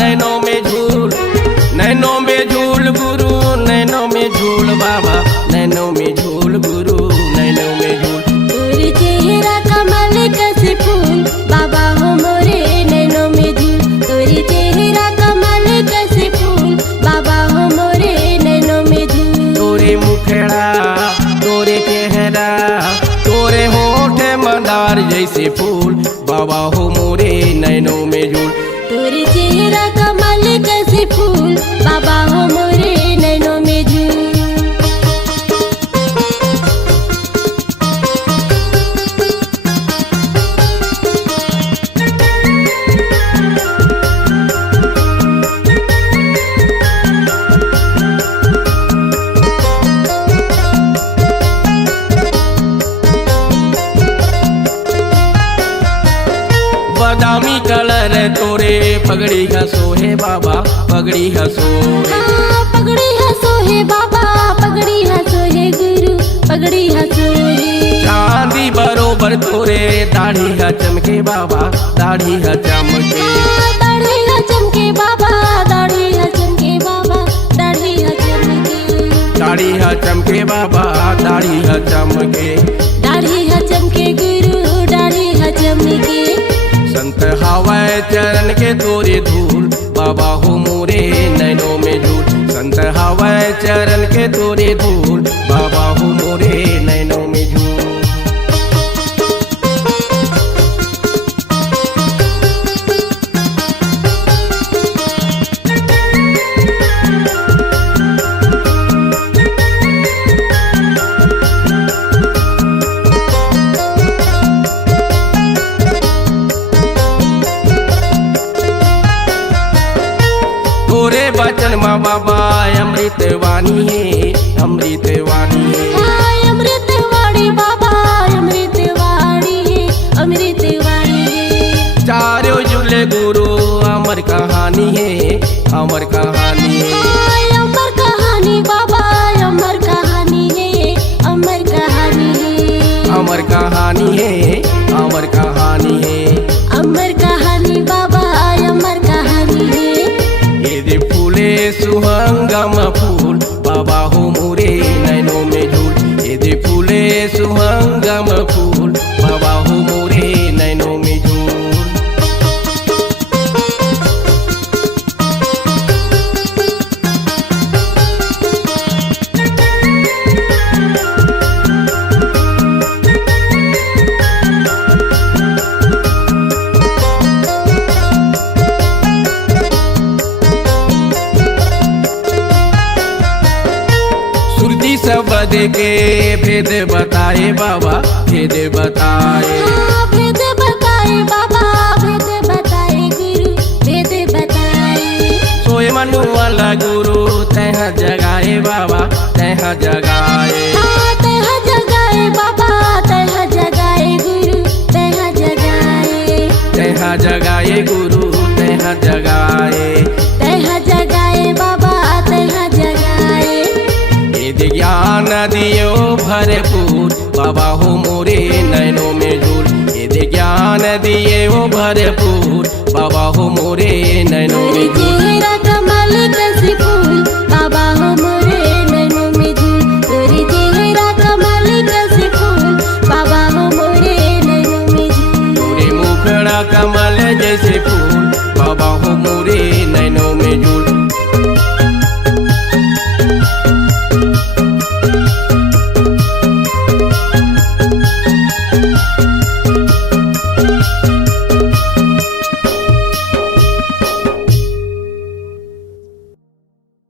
नैनों में झूल, नैनों में झूल गुरु, नैनों में झूल बाबा, नैनों में झूल गुरु, नैनों में झूल। तोरे चेहरा कमल कैसे फूल बाबा हो मोरे नैनों में झूल। तोरे चेहरा कमल कैसे फूल बाबा हो मोरे नैनों में झूल। तोरे मुखड़ा, तोरे चेहरा, तोरे होठ मंदार जैसे फूल बाबा हो मोरे नैनों में झूल। तोरे चेहरा कमल कैसे फूल बाबा हो मोरे नैनों में झूल। बादामी कलर तोरे पगड़ी हसो है बाबा, पगड़ी हसो है। पगड़ी हसो है बाबा, पगड़ी हसो है गुरु, पगड़ी हसो है। चांदी बरोबर तोरे दाढ़ी है चमके बाबा, दाढ़ी है चमके। दाढ़ी है चमके बाबा, दाढ़ी है चमके बाबा, दाढ़ी है चमके। दाढ़ी है चमके बाबा, दाढ़ी है चमके। दाढ़ी है चमके गुरु, दाढ़ी है चमके। संत हवाए चरण के तोरे धूल बाबा हो मोरे नैनों में झूल। संत हवाए चरण के तोरे धूल बाबा हो मोरे नैनों में झूल। तोरे बचन माँ बाबा अमृत वाणी है, अमृत वाणी है। अमृत वाणी बाबा, अमृत वाणी है, अमृत वाणी है। चारों जुल गुरु अमर कहानी है, अमर कहानी है। अमर कहानी बाबा, अमर कहानी है, अमर कहानी है। अमर कहानी है, अमर कहानी है। अमर कहानी बाबा, अमर कहानी है। ये फूले सुहंगम फूल बाबा हो मोरे नैनों में झूल। ये फूले सुहंगम फूल बाबा हो मोरे नैनों में झूल। सुरती शब्द के भेद बताए बाबा, भेद बताए। भेद बताए बाबा, भेद बताए गुरु, भेद बताए। सोए मनु वाला गुरु तह जगाए बाबा, तह जगाए। तह जगाए बाबा, तह जगाए गुरु, तह जगाए। तह जगाए गुरु, तह जगाए। तह जगाए बाबा, तह जगाए। ज्ञान दियो भरपूर बाबा हो मोरे नैनों में झूल। ये ज्ञान दिए हो भरपूर बाबा हो मोरे नैनों में झूल। चेहरा कमल कैसे फूल बाबा हो मोरे नैनों में झूल। तोरे चेहरा कमल कैसे फूल बाबा हो मोरे नैनों में झूल। तोरे मुखड़ा कमल जैसे फूल